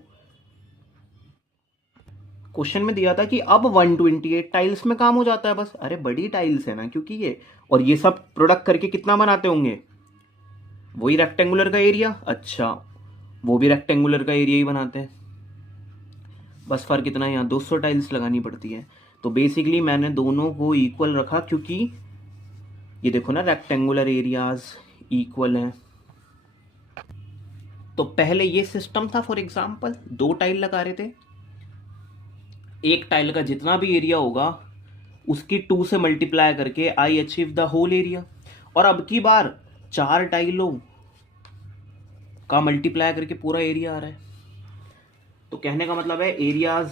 क्वेश्चन में दिया था कि अब 128 टाइल्स में काम हो जाता है बस। अरे बड़ी टाइल्स है ना, क्योंकि ये और ये सब प्रोडक्ट करके कितना बनाते होंगे? वही रेक्टेंगुलर का एरिया। अच्छा वो भी रेक्टेंगुलर का एरिया ही बनाते हैं, बस फर्क इतना है यहाँ 200 टाइल्स लगानी पड़ती है। तो बेसिकली मैंने दोनों को इक्वल रखा, क्योंकि ये देखो ना रेक्टेंगुलर एरियाज इक्वल हैं। तो पहले ये सिस्टम था, फॉर एग्जांपल 2 टाइल लगा रहे थे, एक टाइल का जितना भी एरिया होगा उसकी 2 से मल्टीप्लाई करके I achieve the whole area. और अब की बार 4 टाइलों का मल्टीप्लाई करके पूरा एरिया आ रहा है। तो कहने का मतलब है एरियाज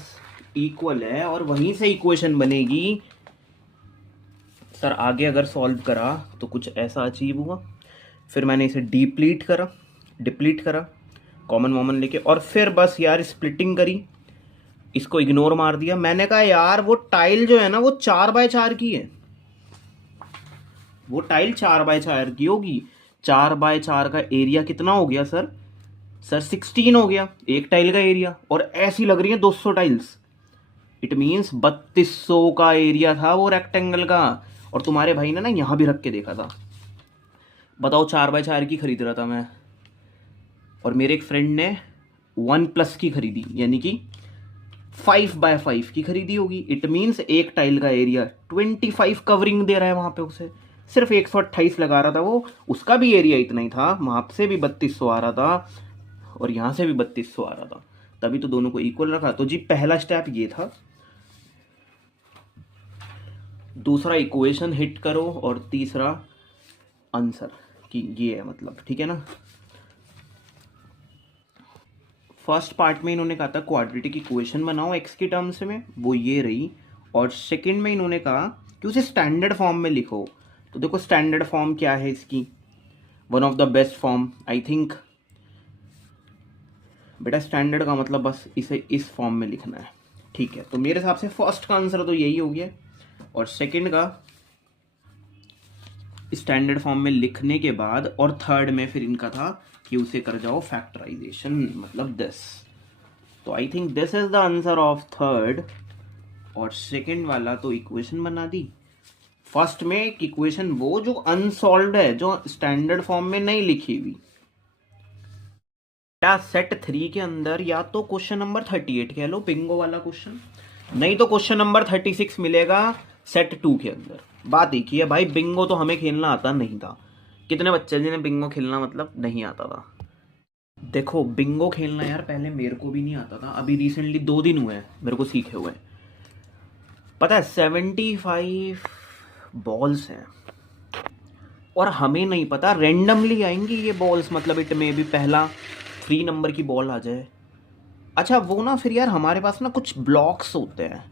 इक्वल है और वहीं से इक्वेशन बनेगी। सर आगे अगर सॉल्व करा तो कुछ ऐसा अचीव हुआ, फिर मैंने इसे डिप्लीट करा कॉमन वॉमन लेके, और फिर बस यार स्प्लिटिंग करी, इसको इग्नोर मार दिया। मैंने कहा यार वो टाइल जो है ना वो 4x4 की है, वो टाइल 4x4 की होगी। 4x4 का एरिया कितना हो गया सर? 16 हो गया एक टाइल का एरिया, और ऐसी लग रही है 200 टाइल्स। इट मीन्स 3200 का एरिया था वो रेक्टेंगल का। और तुम्हारे भाई ने ना यहां भी रख के देखा था। बताओ 4x4 की खरीद रहा था मैं, और मेरे एक फ्रेंड ने 1+ की खरीदी, यानी कि 5x5 की खरीदी होगी। इट मीन्स एक टाइल का एरिया 25 कवरिंग दे रहा है वहां पे उसे। सिर्फ 128 लगा रहा था वो, उसका भी एरिया इतना ही था, वहां से भी 3200 आ रहा था और यहां से भी 3200 आ रहा था, तभी तो दोनों को इक्वल रखा। तो जी पहला स्टेप ये था। दूसरा इक्वेशन हिट करो और तीसरा आंसर कि ये है, मतलब ठीक है ना। फर्स्ट पार्ट में इन्होंने कहा था क्वाड्रेटिक इक्वेशन बनाओ एक्स की टर्म्स में, वो ये रही। और सेकंड में इन्होंने कहा कि उसे स्टैंडर्ड फॉर्म में लिखो। तो देखो स्टैंडर्ड फॉर्म क्या है इसकी, one of the best form I think. बेटा स्टैंडर्ड का मतलब बस इसे इस फॉर्म में लिखना है, ठीक है। तो मेरे हिसाब से फर्स्ट का आंसर तो यही हो गया, और सेकंड का स्टैंडर्ड फॉर्म में लिखने के बाद, और थर्ड में फिर इनका था कि उसे कर जाओ फैक्टराइजेशन, मतलब दिस। तो I think this is the answer of third. और सेकंड वाला तो इक्वेशन बना दी। फर्स्ट में एक इक्वेशन वो जो अनसॉल्व्ड है, जो स्टैंडर्ड फॉर्म में नहीं लिखी हुई। क्या सेट 3 के अंदर या तो क्वेश्चन नंबर 38 कह लो बिंगो वाला क्वेश्चन, नहीं तो क्वेश्चन नंबर 36 मिलेगा सेट 2 के अंदर। बात एक ही है भाई, बिंगो तो हमें खेलना आता नहीं था। कितने बच्चे जिन्हें बिंगो खेलना मतलब नहीं आता था? देखो बिंगो खेलना यार पहले मेरे को भी नहीं आता था, अभी रिसेंटली 2 दिन हुए हैं मेरे को सीखे हुए। पता है 75 बॉल्स हैं और हमें नहीं पता रेंडमली आएंगी ये बॉल्स, मतलब इट में भी पहला 3 नंबर की बॉल आ जाए। अच्छा वो ना फिर यार हमारे पास ना कुछ ब्लॉक्स होते हैं,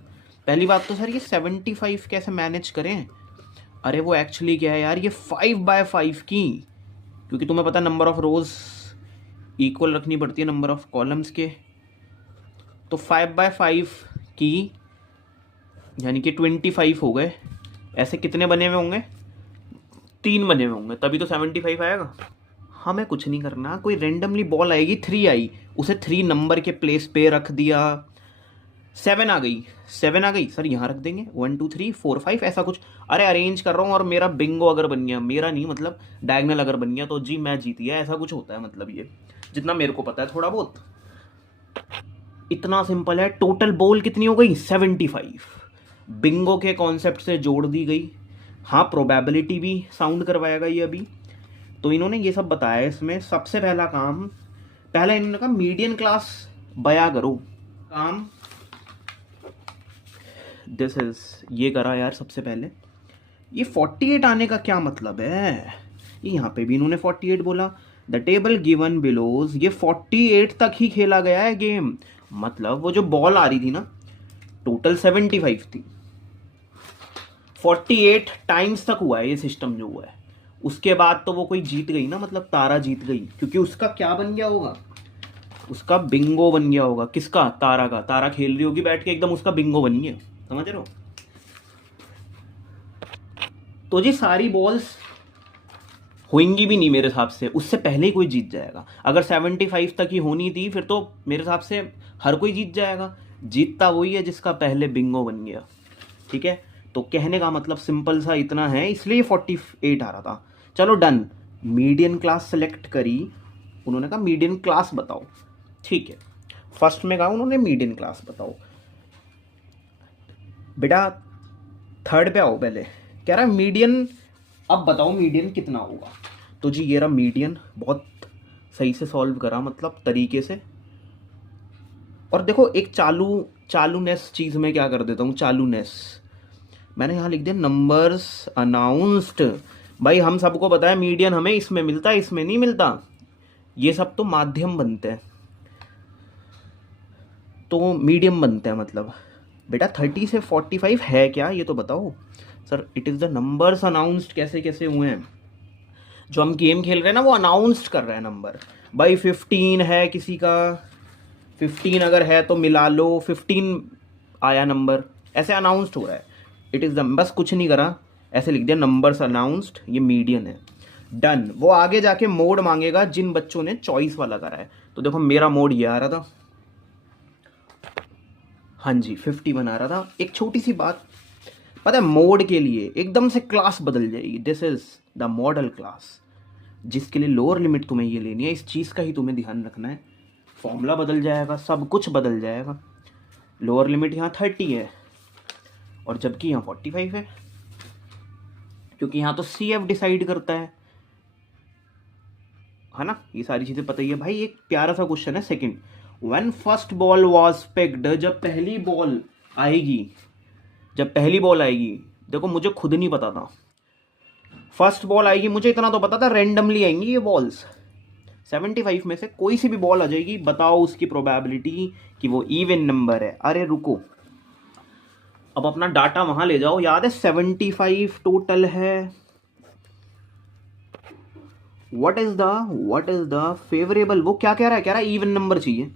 पहली बात तो सर ये 75 कैसे मैनेज करें? अरे वो एक्चुअली क्या है यार, ये 5/5 की, क्योंकि तुम्हें पता नंबर ऑफ रोज इक्वल रखनी पड़ती है नंबर ऑफ कॉलम्स के, तो 5/5 की यानी कि 25 हो गए। ऐसे कितने बने हुए होंगे? 3 बने हुए होंगे, तभी तो 75 आएगा। हमें कुछ नहीं करना, कोई रेंडमली बॉल आएगी, 3 आई, उसे 3 नंबर के प्लेस पे रख दिया। 7 आ गई, 7 आ गई सर यहाँ रख देंगे, 1 2 3 4 5 ऐसा कुछ। अरे अरेंज कर रहा हूँ और मेरा बिंगो अगर बन गया, मेरा नहीं मतलब डायगनल अगर बन गया तो जी मैं जीत गया, ऐसा कुछ होता है। मतलब ये जितना मेरे को पता है थोड़ा बहुत, इतना सिंपल है। टोटल बॉल कितनी हो गई? 75। बिंगो के कॉन्सेप्ट से जोड़ दी गई। हाँ प्रोबेबिलिटी भी साउंड करवाएगा ये अभी। तो इन्होंने ये सब बताया इसमें। सबसे पहला काम, पहला इन्होंने कहा मीडियन क्लास बया करो। काम दिस इज ये करा यार। सबसे पहले ये 48 आने का क्या मतलब है? ये यहाँ पे भी इन्होंने 48 बोला। द टेबल गिवन बिलोज, ये 48 तक ही खेला गया है गेम। मतलब वो जो बॉल आ रही थी ना, टोटल 75 थी, 48 टाइम्स तक हुआ है ये सिस्टम जो हुआ है। उसके बाद तो वो कोई जीत गई ना, मतलब तारा जीत गई, क्योंकि उसका क्या बन गया होगा? उसका बिंगो बन गया होगा। किसका? तारा का। तारा खेल रही होगी बैठ के, एकदम उसका बिंगो बन गया। समझ रहे हो? तो जी सारी बॉल्स होंगी भी नहीं मेरे हिसाब से, उससे पहले ही कोई जीत जाएगा। अगर 75 तक ही होनी थी फिर तो मेरे हिसाब से हर कोई जीत जाएगा। जीतता वही है जिसका पहले बिंगो बन गया। ठीक है, तो कहने का मतलब सिंपल सा इतना है, इसलिए 48 आ रहा था। चलो डन, मीडियन क्लास सेलेक्ट करी। उन्होंने कहा मीडियन क्लास बताओ। ठीक है, फर्स्ट में कहा उन्होंने मीडियन क्लास बताओ। बेटा थर्ड पे आओ पहले। कह रहा है मीडियन, अब बताओ मीडियन कितना होगा। तो जी ये रहा मीडियन, बहुत सही से सॉल्व करा मतलब तरीके से। और देखो एक चालूनेस चीज़ में क्या कर देता हूँ, चालूनेस मैंने यहाँ लिख दिया नंबर्स अनाउंस्ड। भाई हम सबको पता है मीडियन हमें इसमें मिलता है, इसमें नहीं मिलता। ये सब तो माध्यम बनते हैं, तो मीडियम बनते हैं। मतलब बेटा 30 से 45 है क्या, ये तो बताओ। Sir it is the numbers announced. कैसे कैसे हुए हैं? जो हम गेम खेल रहे हैं ना वो अनाउंस्ड कर रहे हैं नंबर। भाई 15 है किसी का, 15 अगर है तो मिला लो, 15 आया नंबर, ऐसे अनाउंस्ड हो रहा है। इट इज़ द, बस कुछ नहीं करा, ऐसे लिख दिया नंबर्स अनाउंस्ड, ये मीडियन है। डन। वो आगे जाके मोड मांगेगा जिन बच्चों ने चॉइस वाला करा है। तो देखो मेरा मोड ये आ रहा था, हाँ जी 50 बना रहा था। एक छोटी सी बात पता है, मोड के लिए एकदम से क्लास बदल जाएगी। This is the model class, जिसके लिए लोअर लिमिट तुम्हें ये लेनी है। इस चीज़ का ही तुम्हें ध्यान रखना है। फॉर्मूला बदल जाएगा, सब कुछ बदल जाएगा। लोअर लिमिट यहाँ 30 है और जबकि यहाँ 45 है, क्योंकि यहाँ तो सी एफ डिसाइड करता है ना। ये सारी चीज़ें पता ही है भाई। एक प्यारा सा क्वेश्चन है second, when first ball was picked, जब पहली बॉल आएगी, जब पहली बॉल आएगी। देखो मुझे खुद नहीं पता था, फर्स्ट बॉल आएगी मुझे इतना तो पता था, रैंडमली आएंगी ये बॉल्स। 75 में से कोई सी भी बॉल आ जाएगी, बताओ उसकी प्रोबेबिलिटी कि वो इवन नंबर है। अरे रुको, अब अपना डाटा वहां ले जाओ। याद है 75 टोटल है। व्हाट इज द फेवरेबल, वो क्या कह रहा है इवन नंबर चाहिए।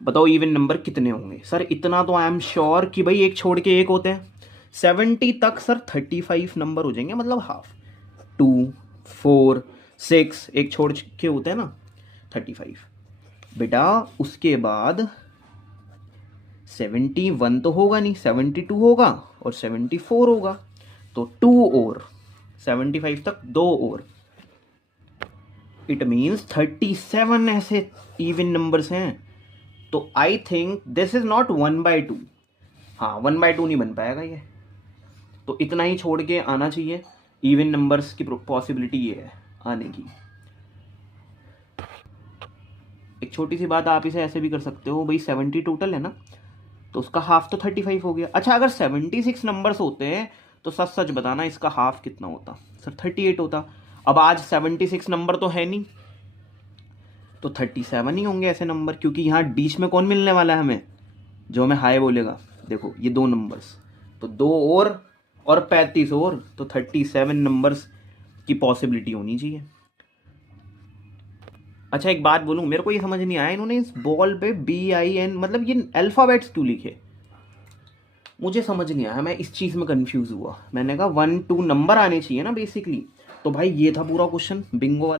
बताओ इवन नंबर कितने होंगे? सर इतना तो आई एम श्योर कि भाई एक छोड़ के एक होते हैं। 70 तक सर 35 नंबर हो जाएंगे, मतलब हाफ। 2 4 6 एक छोड़ के होते हैं ना 35। बेटा उसके बाद 71 तो होगा नहीं, 72 होगा और 74 होगा, तो 2 और 75 तक 2 और, इट मीन्स 37 ऐसे इवन नंबर्स हैं। तो I think this is not 1/2। हाँ 1/2 नहीं बन पाएगा ये, तो इतना ही छोड़ के आना चाहिए। इवन नंबर्स की पॉसिबिलिटी ये है आने की। एक छोटी सी बात, आप इसे ऐसे भी कर सकते हो भाई, 70 टोटल है ना, तो उसका हाफ तो 35 हो गया। अच्छा अगर 76 नंबर्स होते हैं तो सच सच बताना इसका हाफ कितना होता? सर 38 होता। अब आज 76 नंबर तो है नहीं, तो 37 ही होंगे ऐसे नंबर, क्योंकि यहाँ बीच में कौन मिलने वाला है हमें, जो हमें हाई बोलेगा, देखो ये 2 नंबर्स, तो 2 और 35 और, तो 37 नंबर्स की पॉसिबिलिटी होनी चाहिए। अच्छा एक बात बोलूँ, मेरे को ये समझ नहीं आया इन्होंने इस बॉल पे BIN मतलब ये अल्फ़ाबेट्स क्यों लिखे, मुझे समझ नहीं आया, मैं इस चीज़ में कंफ्यूज हुआ। मैंने कहा 1 2 नंबर आने चाहिए ना बेसिकली, तो भाई ये था पूरा क्वेश्चन बिंगो।